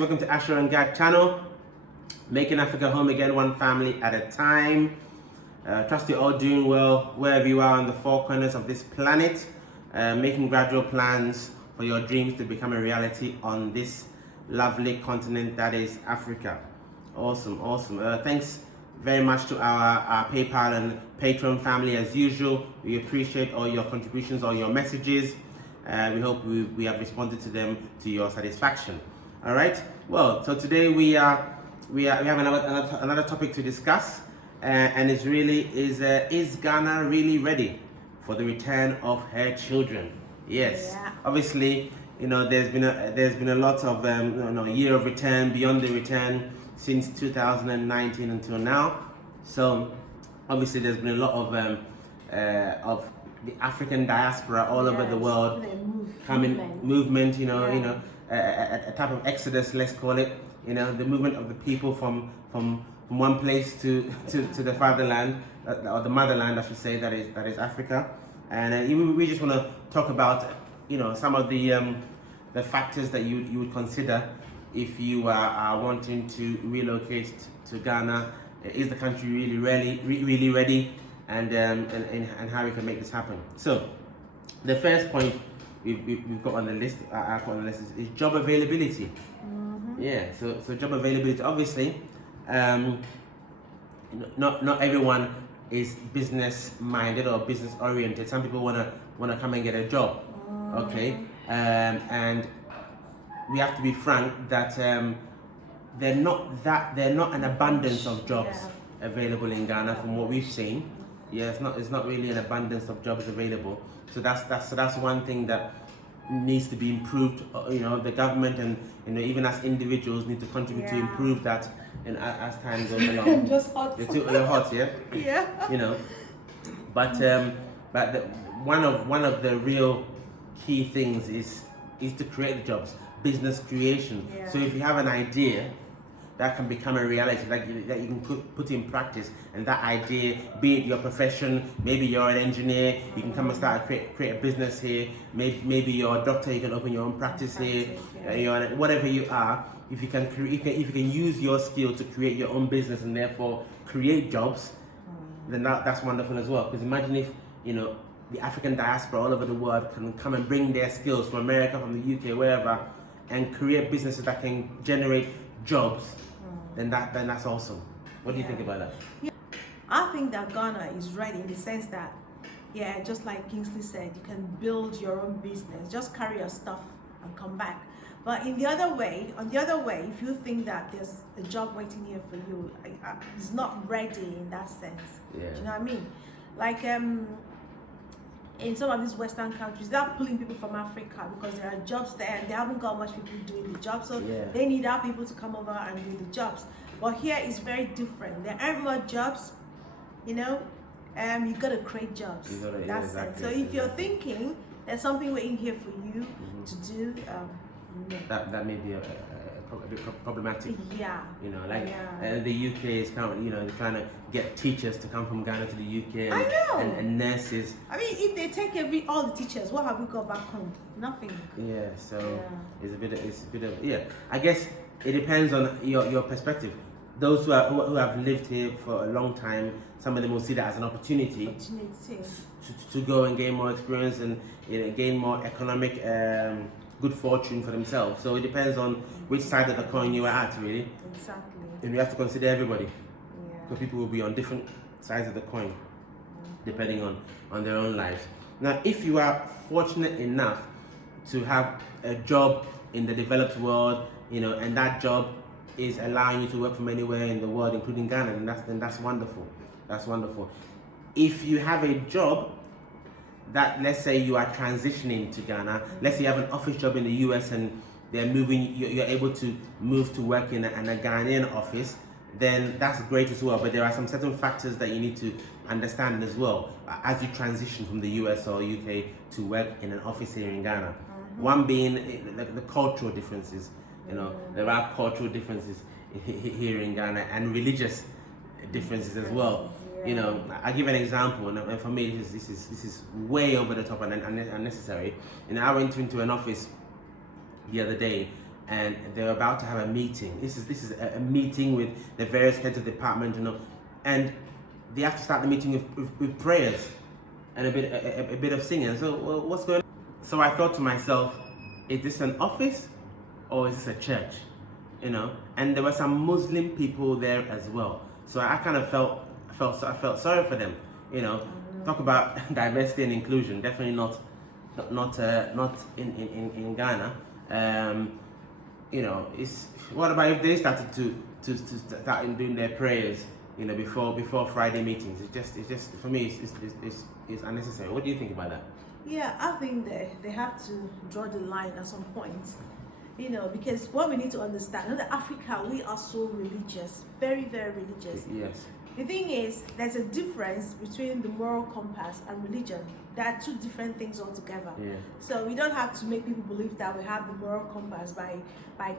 welcome to AsherGad channel, making Africa home again, one family at a time. Trust you're all doing well wherever you are on the four corners of this planet, making gradual plans for your dreams to become a reality on this lovely continent that is Africa. Awesome. Thanks very much to our PayPal and Patreon family as usual. We appreciate all your contributions, all your messages. We hope we have responded to them to your satisfaction. All right. Well, so today we have another topic to discuss, and it's really is Ghana really ready for the return of her children? Yes. Yeah. Obviously, there's been a lot of year of return, beyond the return since 2019 until now. So obviously there's been a lot of the African diaspora all over the world movement, a type of exodus, let's call it, the movement of the people from one place to the fatherland, or the motherland, I should say, that is Africa. And we just want to talk about some of the factors that you would consider if you are wanting to relocate to Ghana. Is the country really ready? And how we can make this happen. So the first point we've got on the list, I've got on the list is job availability. Mm-hmm. Yeah, so job availability. Obviously, not everyone is business minded or business oriented. Some people wanna come and get a job. Mm-hmm. Okay, and we have to be frank that they're not an abundance of jobs available in Ghana from what we've seen. Yeah, it's not really an abundance of jobs available. So that's one thing that needs to be improved. The government and even as individuals need to contribute to improve that. And as time goes along, just hot. They're hot, yeah. Yeah. But one of the real key things is to create the jobs, business creation. Yeah. So if you have an idea that can become a reality, that you can put in practice, and that idea, be it your profession, maybe you're an engineer, you can come and start create a business here. Maybe you're a doctor, you can open your own practice here. Whatever you are, if you can use your skill to create your own business and therefore create jobs, then that's wonderful as well. Because imagine if the African diaspora all over the world can come and bring their skills from America, from the UK, wherever, and create businesses that can generate jobs. Then that's awesome. What do you think about that? Yeah. I think that Ghana is ready in the sense that, just like Kingsley said, you can build your own business, just carry your stuff and come back. But on the other way, if you think that there's a job waiting here for you, it's not ready in that sense. Yeah. Do you know what I mean? Like in some of these Western countries, they're pulling people from Africa because there are jobs there and they haven't got much people doing the job. So they need our people to come over and do the jobs. But here it's very different. There aren't more jobs, you got to create jobs. So if you're thinking there's something waiting here for you to do, that may be a bit problematic. Yeah. The UK is currently, trying to get teachers to come from Ghana to the UK. I know. And nurses. I mean, if they take all the teachers, what have we got back home? Nothing. Yeah. So it's a bit of I guess it depends on your perspective. Those who have lived here for a long time, some of them will see that as an opportunity to go and gain more experience and gain more economic good fortune for themselves. So it depends on which side of the coin you are at, really. Exactly. And we have to consider everybody. So people will be on different sides of the coin, depending on their own lives. Now, if you are fortunate enough to have a job in the developed world, and that job is allowing you to work from anywhere in the world, including Ghana, then that's wonderful. That's wonderful. If you have a job that, let's say you are transitioning to Ghana, let's say you have an office job in the US and they're moving, you're able to move to work in a Ghanaian office, then that's great as well. But there are some certain factors that you need to understand as well as you transition from the US or UK to work in an office here in Ghana. One being the cultural differences. There are cultural differences here in Ghana and religious differences as well. I give an example, and for me this is way over the top and unnecessary. I went into an office the other day, and they're about to have a meeting. This is a meeting with the various heads of department, and they have to start the meeting with prayers and a bit of singing. So, well, what's going on? So I thought to myself, is this an office or is this a church? And there were some Muslim people there as well. So I kind of felt sorry for them. Talk about diversity and inclusion. Definitely not in Ghana. It's what about if they started to start doing their prayers, before Friday meetings? It's just for me, it's unnecessary. What do you think about that? Yeah, I think they have to draw the line at some point. Because what we need to understand, in Africa, we are so religious, very, very religious. Yes. The thing is, there's a difference between the moral compass and religion. There are two different things altogether. Yeah. So we don't have to make people believe that we have the moral compass by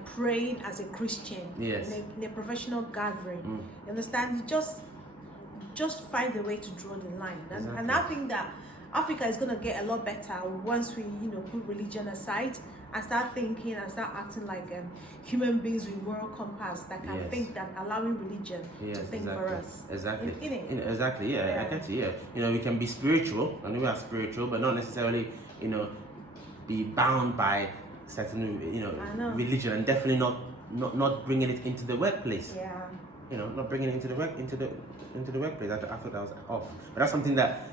praying as a Christian. Yes. in a professional gathering. You understand? You just find a way to draw the line. Exactly. And I think that Africa is going to get a lot better once we, put religion aside and start thinking and start acting like human beings with moral compass that can think, that allowing religion to think for us. Exactly. Exactly. Yeah, I get you. Yeah. We can be spiritual, and we are spiritual, but not necessarily, be bound by certain, religion, and definitely not bringing it into the workplace. Yeah. Not bringing it into the workplace. I thought that was off. But that's something that,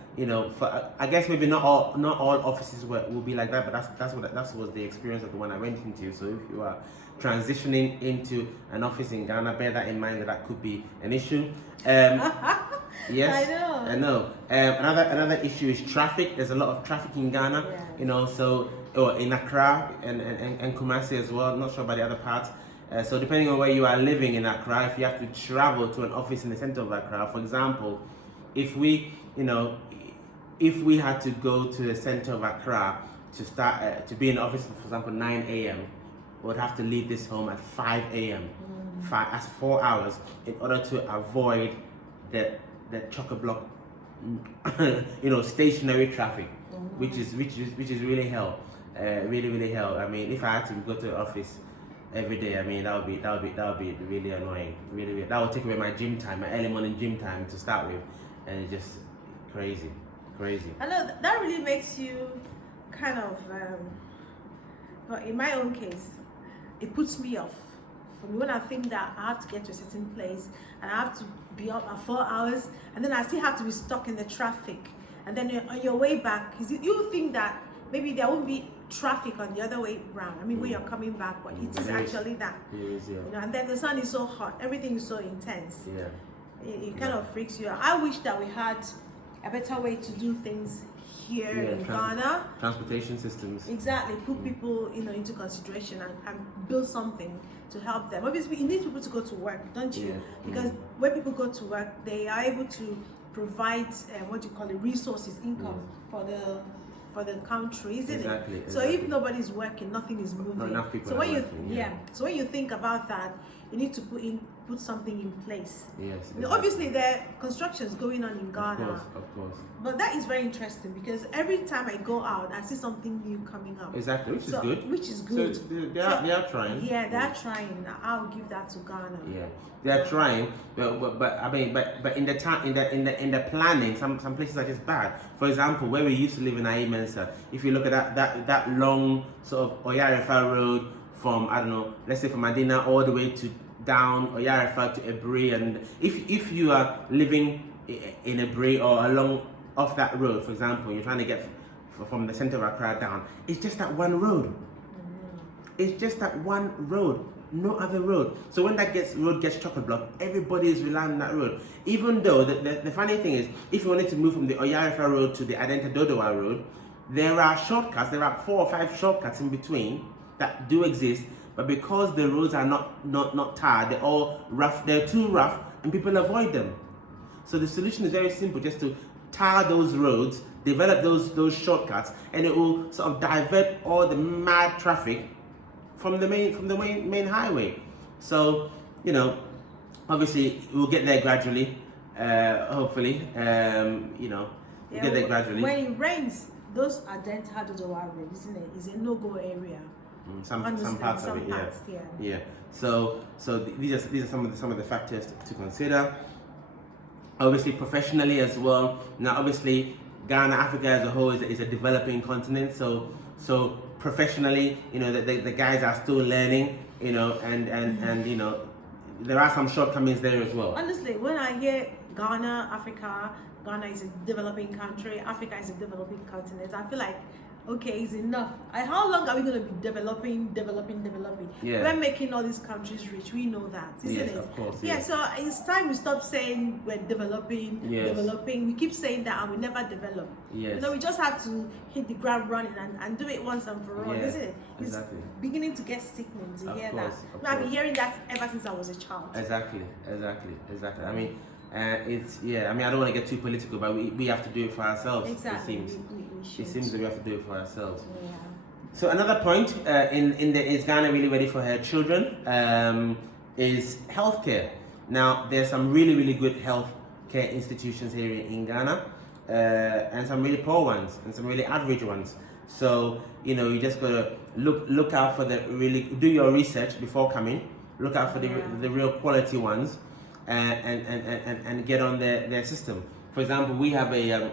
for, I guess maybe not all offices will be like that. But that was the experience of the one I went into. So if you are transitioning into an office in Ghana, bear that in mind, that could be an issue. Yes, I know. Another issue is traffic. There's a lot of traffic in Ghana. Or in Accra and Kumasi as well. Not sure about the other parts. So depending on where you are living in Accra, if you have to travel to an office in the center of Accra, for example, if we had to go to the center of Accra to start to be in the office, for example, 9 a.m., we would have to leave this home at 5 a.m. That's 4 hours in order to avoid the chock-a-block, stationary traffic, which is really hell, really hell. I mean, if I had to go to the office every day, I mean, that would be really annoying. Really, that would take away my gym time, my early morning gym time to start with, and it's just crazy. I know that really makes you kind of, but in my own case, it puts me off. For me, when I think that I have to get to a certain place and I have to be up at 4 hours, and then I still have to be stuck in the traffic, and then on your way back, you think that maybe there won't be traffic on the other way round. I mean, when you're coming back, but it is actually that. It is, yeah. And then the sun is so hot, everything is so intense. Yeah. It kind of freaks you out. I wish that we had a better way to do things here in Ghana. Transportation systems. Exactly. Put people, into consideration and build something to help them. Obviously, you need people to go to work, don't you? Yeah. Because when people go to work, they are able to provide resources, income for the country, isn't it? So if nobody's working, nothing is moving. Not enough people so when are working, so when you think about that, you need to put something in place. Yes. Exactly. Obviously, there are constructions going on in Ghana. Of course. But that is very interesting because every time I go out, I see something new coming up. Exactly, which is good. So they are trying. Yeah, they are trying. I'll give that to Ghana. Yeah, they are trying, but I mean, but in the planning, some places are just bad. For example, where we used to live in Aimensa, if you look at that long sort of Oyarefa road from, I don't know, let's say from Medina all the way to down Oyarefa to Ebri, and if you are living in Ebri or along off that road, for example, you're trying to get from the center of Accra down, it's just that one road. It's just that one road, no other road. So when that road gets chock-a-block, everybody is relying on that road. Even though the funny thing is, if you wanted to move from the Oyarefa road to the Adenta Dodowa road, there are shortcuts. There are 4 or 5 shortcuts in between that do exist, but because the roads are not tarred, they're all rough. They're too rough, and people avoid them. So the solution is very simple: just to tar those roads, develop those shortcuts, and it will sort of divert all the mad traffic from the main highway. So obviously we'll get there gradually. Hopefully, we'll get there gradually. When it rains, those Adenta Dodowa road, isn't it? Is a no-go area. Some Honestly, parts some of it, parts, yeah. So these are some of the factors to consider. Obviously, professionally as well. Now, obviously, Ghana, Africa as a whole is a developing continent. So professionally, you know, the guys are still learning, you know, and you know, there are some shortcomings there as well. Honestly, when I hear Ghana, Africa, Ghana is a developing country, Africa is a developing continent, I feel like, okay, it's enough. How long are we going to be developing? Yeah. We're making all these countries rich. We know that, isn't Yes, it? of course. Yeah, Yes. so it's time we stop saying we're developing. We keep saying that and we never develop. Yes. You know, we just have to hit the ground running and do it once and for all, isn't it? It's exactly. beginning to get sickening to hear that. I've been hearing that ever since I was a child. Exactly. I mean, it's I mean, I don't want to get too political, but we have to do it for ourselves. Exactly. It seems. We should. It seems that we have to do it for ourselves. Yeah. So another point in the is Ghana really ready for her children is healthcare. Now there's some really good healthcare institutions here in Ghana, and some really poor ones and some really average ones. So you know, you just gotta look out for do your research before coming. Look out for the real quality ones, and get on their system. For example, we have a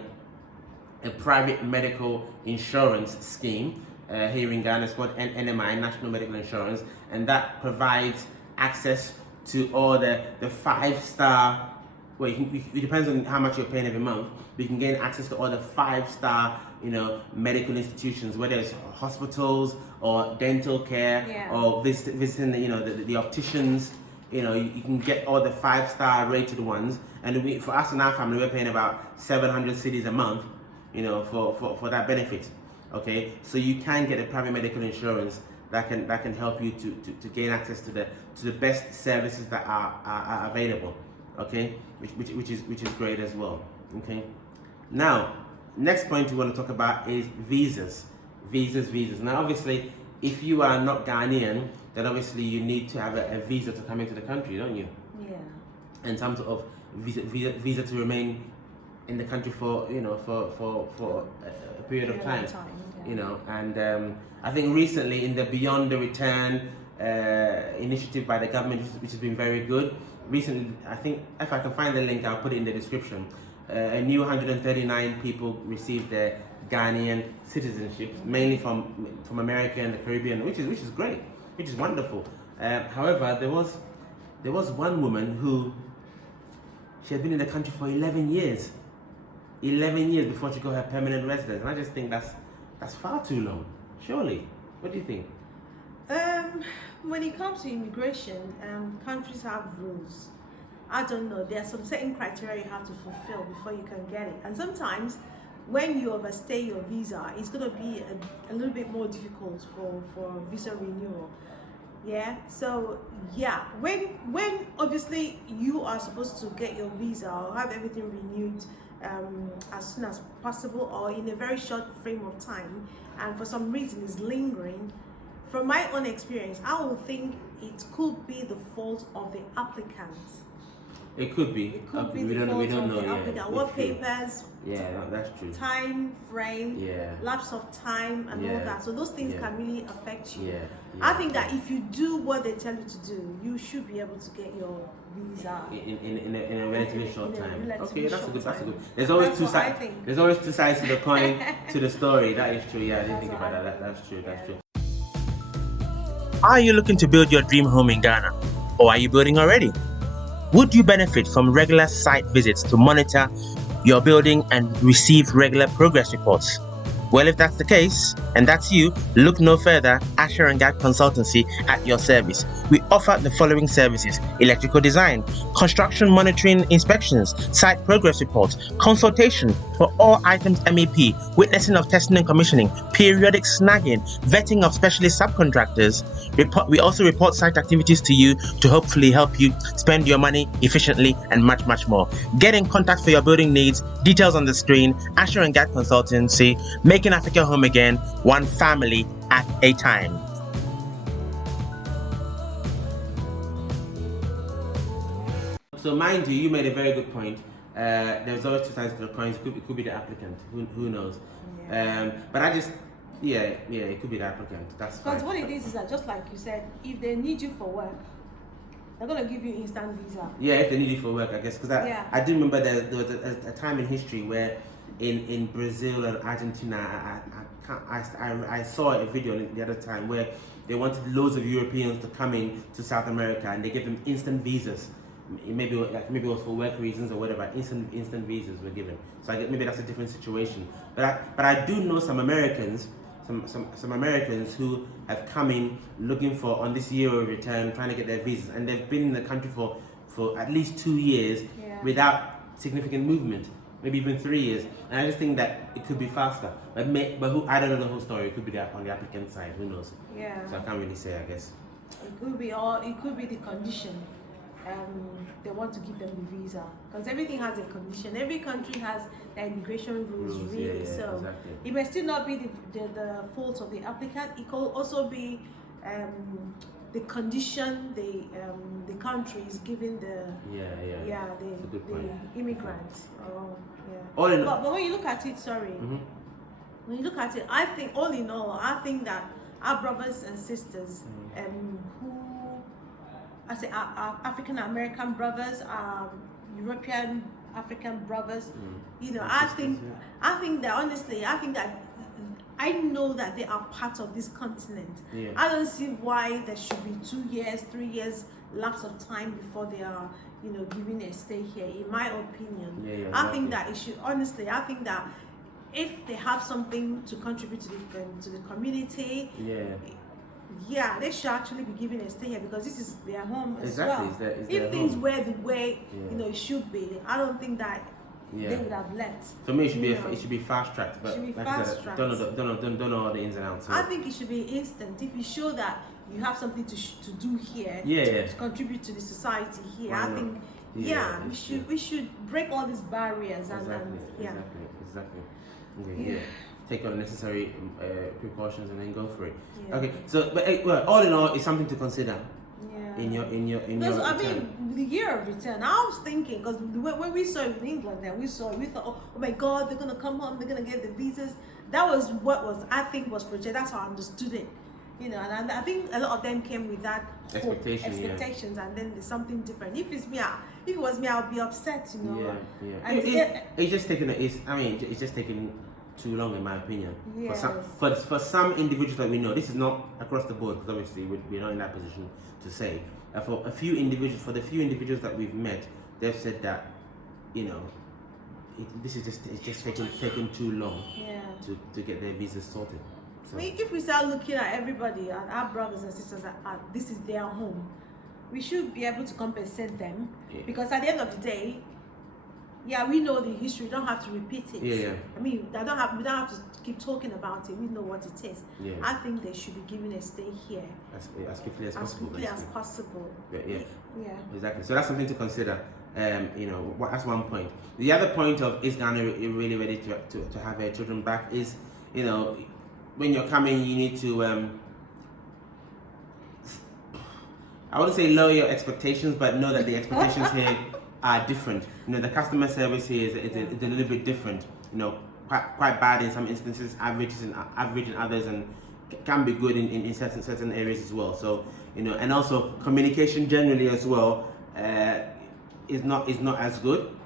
private medical insurance scheme here in Ghana. It's called NMI, National Medical Insurance, and that provides access to all the 5-star. Well, it depends on how much you're paying every month. But you can gain access to all the 5-star, you know, medical institutions, whether it's hospitals or dental care or visiting, you know, the opticians. You know, you can get all the 5-star rated ones, and for us and our family, we're paying about 700 cedis a month, you know, for that benefit. Okay, so you can get a private medical insurance that can help you to gain access to the best services that are available. Okay, which is great as well. Okay, now next point we want to talk about is visas. Now obviously, if you are not Ghanaian, then obviously you need to have a visa to come into the country, don't you? Yeah. In terms of visa to remain in the country for, you know, for a period of time. You know, and I think recently in the Beyond the Return initiative by the government, which has been very good. Recently, I think if I can find the link, I'll put it in the description. A new 139 people received their Ghanaian citizenship, mainly from America and the Caribbean, which is great, which is wonderful. However, there was one woman who she had been in the country for 11 years. 11 years before she got her permanent residence, and I just think that's far too long. Surely, what do you think? When it comes to immigration, countries have rules. I don't know. There are some certain criteria you have to fulfill before you can get it, and sometimes when you overstay your visa, it's going to be a little bit more difficult for visa renewal. Yeah. So yeah, when obviously you are supposed to get your visa or have everything renewed as soon as possible or in a very short frame of time, and for some reason is lingering, from my own experience, I would think it could be the fault of the applicants. It could be. It could be we the fault don't of the know applicant. What papers? Yeah, that's true. Time frame. Yeah. Lapse of time and all that. So those things can really affect you. Yeah. I think that if you do what they tell you to do, you should be able to get your visa in a relatively short time. Okay, that's a good. There's always two sides to the coin to the story. That is true. Yeah, I didn't think about that. That's true. Are you looking to build your dream home in Ghana, or are you building already? Would you benefit from regular site visits to monitor your building and receive regular progress reports? Well, if that's the case, and that's you, look no further. AsherGad Consultancy at your service. We offer the following services: electrical design, construction monitoring inspections, site progress reports, consultation for all items MEP, witnessing of testing and commissioning, periodic snagging, vetting of specialist subcontractors. We also report site activities to you to hopefully help you spend your money efficiently and much more. Get in contact for your building needs. Details on the screen. AsherGad Consultancy, making Africa home again, one family at a time. So mind you made a very good point. There's always two sides to the coin. It could be the applicant. Who knows? Yeah. But Yeah, it could be the applicant. That's fine. Because what it is that, just like you said, if they need you for work, they're gonna give you instant visa. Yeah, if they need you for work, I guess. Because I do remember there was a time in history where in Brazil and Argentina, I saw a video the other time where they wanted loads of Europeans to come in to South America and they gave them instant visas. Maybe it was for work reasons or whatever. Instant visas were given. So I guess maybe that's a different situation. But I do know some Americans. Some Americans who have come in looking for on this year of return, trying to get their visas, and they've been in the country for at least 2 years without significant movement, maybe even 3 years. And I just think that it could be faster. But who, I don't know the whole story. It could be on the applicant side. Who knows? Yeah. So I can't really say, I guess. It could be the condition. They want to give them the visa, because everything has a condition. Every country has their immigration rules, really. Yeah, so exactly. It may still not be the fault of the applicant. It could also be the condition the country is giving the immigrants. All in but when you look at it, when you look at it, I think all in all, I think that our brothers and sisters who I say our African American brothers, European African brothers, you know, I think that honestly, I know that they are part of this continent. Yeah. I don't see why there should be 2 years, 3 years lapse of time before they are, you know, given a stay here. In my opinion, Yeah, I think that it should. Honestly, I think that if they have something to contribute to the community, they should actually be given a stay here, because this is their home as well. If things were the way you know it should be, I don't think that they would have left. For me, it should be fast tracked. But should be like fast I said, tracked. don't know all the ins and outs. So. I think it should be instant. If you show that you have something to do here, to contribute to the society here, I think we should break all these barriers Exactly. Okay, take all the necessary precautions and then go for it. Okay, so but all in all, it's something to consider. In your because I mean, the year of return, I was thinking, because when we saw it in England, we thought, oh my God, they're gonna come home, they're gonna get the visas. That was I think was projected. That's how I understood it, you know. And I think a lot of them came with that expectations, and then there's something different. If it was me, I'll be upset, you know. And it's just taking. It's just taking too long, in my opinion. Yes. For some individuals that we know, this is not across the board, because obviously we're not in that position to say. For the few individuals that we've met, they've said that, you know, it's just taking too long to get their visas sorted. So. If we start looking at everybody, at our brothers and sisters, this is their home, we should be able to compensate them, because at the end of the day, we know the history. We don't have to repeat it. I mean, we don't have to keep talking about it. We know what it is. I think they should be given a stay here as quickly as possible. Exactly. So that's something to consider. You know, that's one point. The other point of is Ghana really ready to have their children back is, you know, when you're coming, you need to. I wouldn't say lower your expectations, but know that the expectations here are different. You know, the customer service here is a little bit different. You know, quite bad in some instances, average in others, and can be good in certain areas as well. So, you know, and also communication generally as well is not as good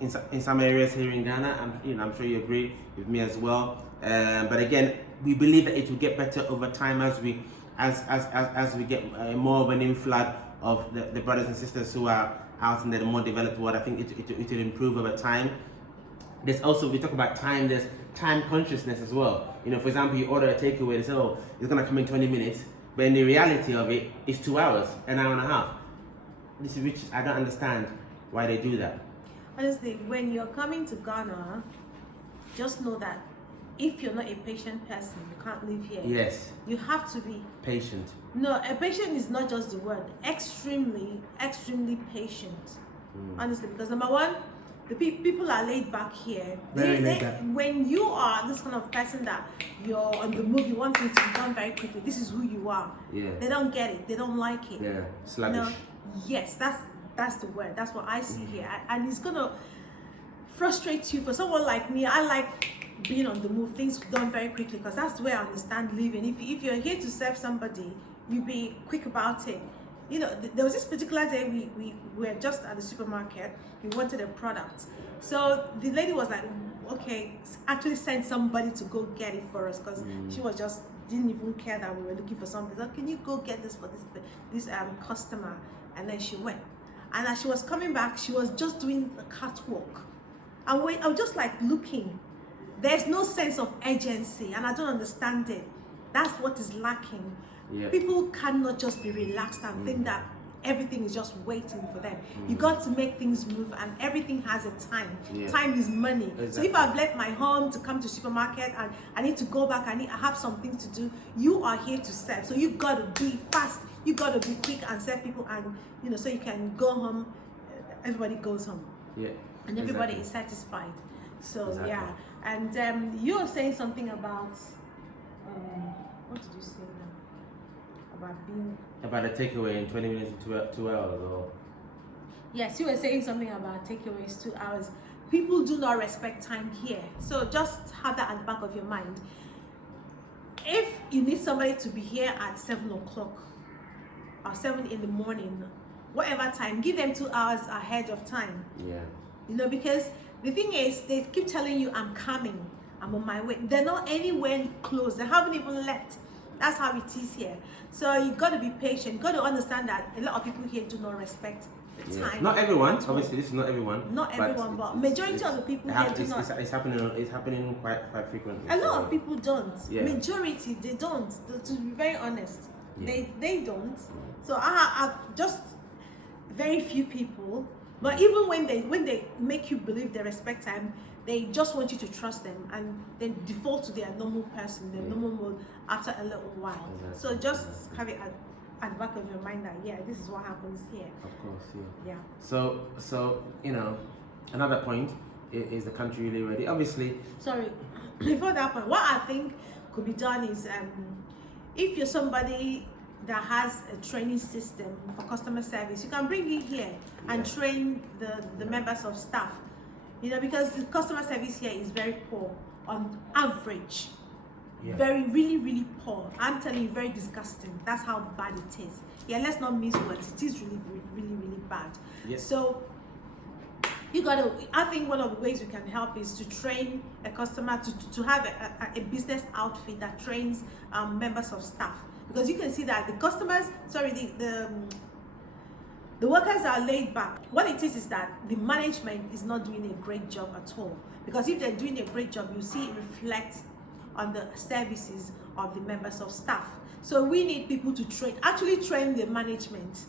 in some areas here in Ghana. I'm sure you agree with me as well. But again, we believe that it will get better over time as we get more of an inflow of the brothers and sisters who are out in the more developed world. I think it will improve over time. There's also, we talk about time, there's time consciousness as well. You know, for example, you order a takeaway and say, oh, it's gonna come in 20 minutes, but in the reality of it, it's 2 hours, an hour and a half. This is which I don't understand why they do that. Honestly, when you're coming to Ghana, just know that if you're not a patient person, you can't live here. Yes. You have to be patient. No, a patient is not just the word. Extremely patient. Honestly, because number one, the people are laid back here. When you are this kind of person that you're on the move, you want things to be done very quickly. This is who you are. They don't get it. They don't like it. Sluggish. You know? Yes, that's the word. That's what I see here, and it's gonna frustrate you. For someone like me, I like being on the move, things done very quickly, because that's the way I understand living. If you're here to serve somebody, you be quick about it. You know, there was this particular day we were just at the supermarket. We wanted a product, so the lady was like, okay, actually send somebody to go get it for us, because she was just didn't even care that we were looking for something. So can you go get this for this customer? And then she went, and as she was coming back, she was just doing the catwalk. I was just like looking. There's no sense of urgency, and I don't understand it. That's what is lacking. Yeah. People cannot just be relaxed and think that everything is just waiting for them. You got to make things move, and everything has a time. Time is money. Exactly. So if I've left my home to come to supermarket and I need to go back, I have some things to do, you are here to serve. So you got to be fast. You got to be quick and serve people, and you know, so you can go home. Everybody goes home. Yeah. And everybody is satisfied. So yeah. And you were saying something about what did you say now? About the takeaway in 20 minutes to 2 hours, or yes, you were saying something about takeaways 2 hours. People do not respect time here, so just have that at the back of your mind. If you need somebody to be here at 7 o'clock or 7 in the morning, whatever time, give them 2 hours ahead of time. Yeah. You know, because the thing is, they keep telling you, I'm coming, I'm on my way. They're not anywhere close. They haven't even left. That's how it is here. So you got to be patient. You got to understand that a lot of people here do not respect the time. Not everyone. Obviously, this is not everyone. Not everyone, but majority of the people here do not. It's happening. It's happening quite frequently. A lot of people don't. Yeah. Majority, they don't. To be very honest, Yeah. they don't. So I just very few people. But even when they make you believe they respect time, they just want you to trust them, and then default to their normal person, their normal mode after a little while. Exactly. So just have it at the back of your mind that this is what happens here. Of course, yeah. Yeah. So you know, another point is the country really ready? Obviously. Sorry, before that point, what I think could be done is if you're somebody that has a training system for customer service, you can bring it here and train the members of staff. You know, because the customer service here is very poor on average. Very, really poor. I'm telling you, very disgusting. That's how bad it is. Yeah, let's not mince words. It is really bad. So you gotta, I think one of the ways we can help is to train a customer to have a business outfit that trains members of staff. Because you can see that the customers, the workers are laid back. What it is that the management is not doing a great job at all. Because if they're doing a great job, you see it reflect on the services of the members of staff. So we need people to train the management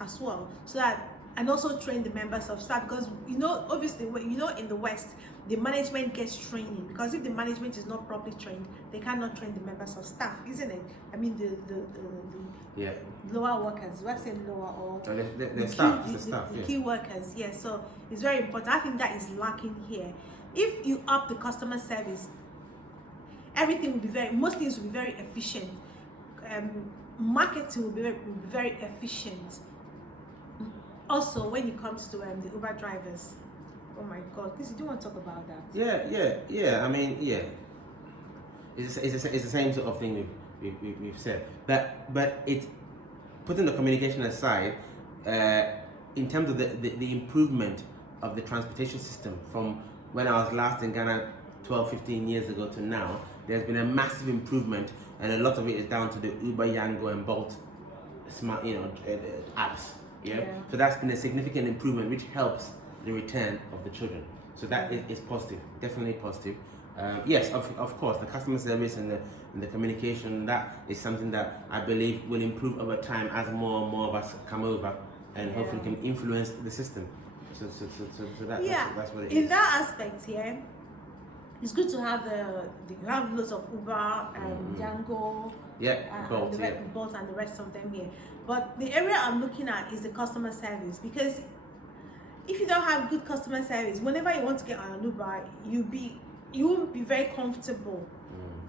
as well, so that, and also train the members of staff, because you know, obviously, you know, in the West, the management gets training, because if the management is not properly trained, they cannot train the members of staff, isn't it? I mean, the lower workers, let's say lower, or the staff, the key workers. Yes, so it's very important. I think that is lacking here. If you up the customer service, everything will be most things will be very efficient. Marketing will be very efficient. Also, when it comes to the Uber drivers, oh my God, do you want to talk about that? Yeah. I mean, it's the same sort of thing we've said. But it's putting the communication aside. In terms of the improvement of the transportation system from when I was last in Ghana 12-15 years ago to now, there's been a massive improvement, and a lot of it is down to the Uber, Yango, and Bolt smart, apps. Yeah. So that's been a significant improvement, which helps the return of the children. So that is positive, definitely positive. Yes, of course, the customer service and the communication, that is something that I believe will improve over time as more and more of us come over, and hopefully can influence the system. So that's what it is. In that aspect, it's good to have have lots of Uber, Django, Bolt, and the rest of them here. But the area I'm looking at is the customer service, because if you don't have good customer service, whenever you want to get on an Uber, you won't be very comfortable.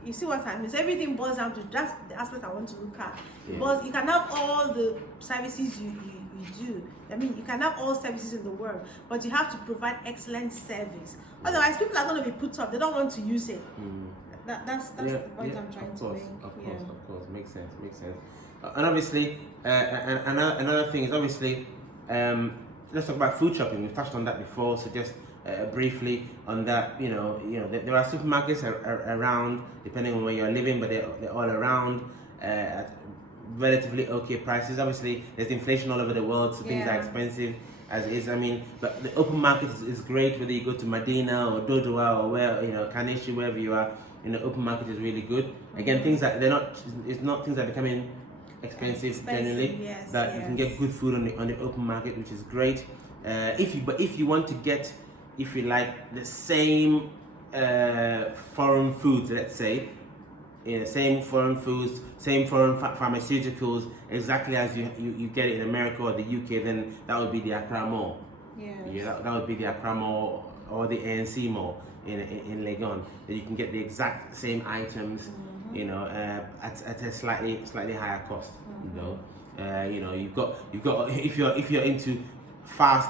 You see what I mean? So everything boils down to, that's the aspect I want to look at. Because you can have all the services you you do. I mean, you can have all services in the world, but you have to provide excellent service. Otherwise, people are going to be put off. They don't want to use it. That's the point I'm trying to make. Of course, makes sense. And obviously, another thing is obviously, let's talk about food shopping. We've touched on that before, so just briefly on that. You know, there are supermarkets around, depending on where you're living, but they're all around at relatively okay prices. Obviously, there's inflation all over the world, so things are expensive as is. I mean, but the open market is great, whether you go to Medina or Dodua or where, Kanishi, wherever you are. The open market is really good. Again, things that it's not things that are becoming expensive generally. You can get good food on the open market, which is great. If you want to get, if you like, the same foreign foods, let's say, same foreign foods, same foreign pharmaceuticals, exactly as you get it in America or the UK, then that would be the Accra Mall. That would be the Accra Mall or the ANC Mall in Legon. That you can get the exact same items, at a slightly higher cost. You've got if you're into fast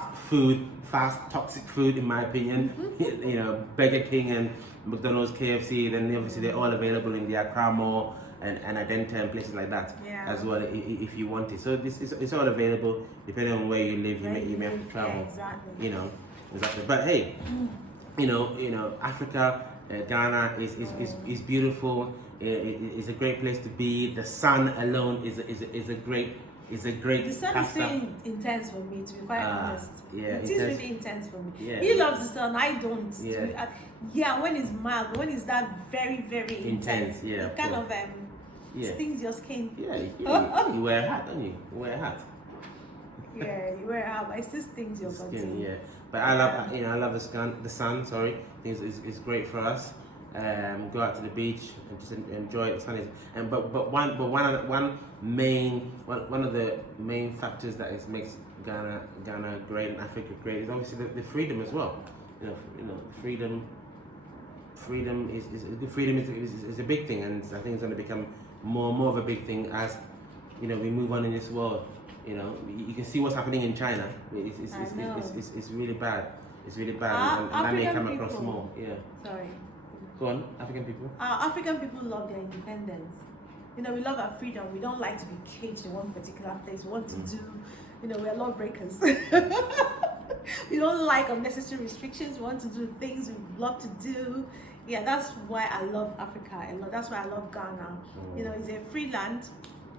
toxic food, in my opinion, Burger King and McDonald's, KFC, then obviously they're all available in the Accra Mall and Adenta and places like that as well, if you want it. So it's all available depending on where you live. You may have to travel. Exactly. But hey, Africa, Ghana is beautiful. It's a great place to be. The sun alone is a great. The sun is really intense for me, to be quite honest. It is really intense for me. He loves the sun, I don't. When it's mild, but when it's that very, very intense, it kind of stings your skin. You wear a hat, don't you? You wear a hat. You wear a hat, but it still stings your body. But I love the sun. Sorry, I think it's great for us. Go out to the beach and just enjoy it. The sun is, one of the main factors that makes Ghana great and Africa great is obviously the freedom as well. Freedom is a big thing, and I think it's going to become more of a big thing as we move on in this world. You can see what's happening in China. It's really bad. It's really bad, and that may come across more. Sorry. Go on, African people. African people love their independence. We love our freedom. We don't like to be caged in one particular place. We want to do, we're lawbreakers. We don't like unnecessary restrictions. We want to do things we love to do. That's why I love Africa a lot. That's why I love Ghana. It's a free land.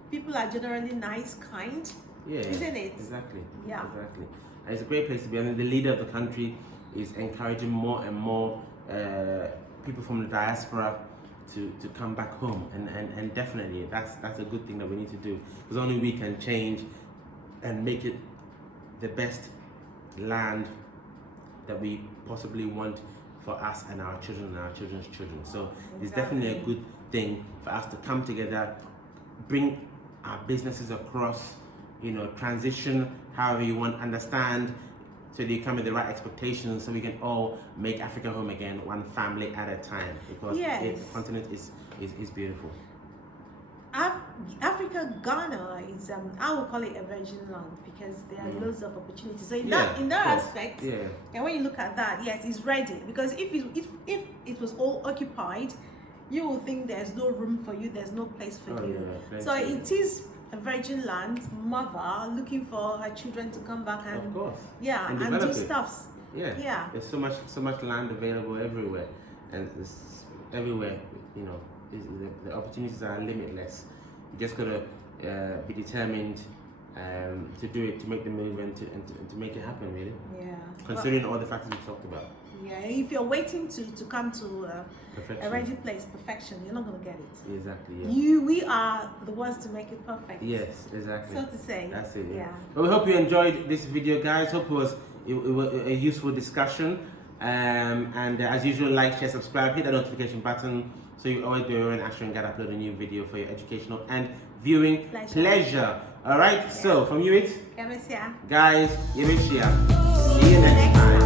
People are generally nice, kind. Isn't it? Exactly. Exactly. And it's a great place to be. I mean, the leader of the country is encouraging more and more people from the diaspora to come back home, and definitely that's a good thing that we need to do, because only we can change and make it the best land that we possibly want for us and our children and our children's children. So it's definitely a good thing for us to come together, bring our businesses across, transition however you want, understand, so that you come with the right expectations, so we can all make Africa home again, one family at a time, because the continent is beautiful. Africa, Ghana is I would call it a virgin land, because there are loads of opportunities. So in that aspect, and when you look at that, yes, it's ready. Because if it was all occupied, you will think there's no room for you, there's no place for you. So it is a virgin land, mother looking for her children to come back and and do stuff. There's so much land available everywhere, and it's everywhere. The opportunities are limitless. You just gotta be determined to do it, to make the move, and to make it happen, really. Considering all the factors we talked about. If you're waiting to come to a ready place, perfection, you're not going to get it. Exactly. We are the ones to make it perfect. Yes, exactly. So to say. That's it. But we hope you enjoyed this video, guys. Hope it was a useful discussion. And as usual, like, share, subscribe, hit the notification button, so you always be aware when AsherGad upload a new video for your educational and viewing pleasure. All right. So from you, guys, see you next time.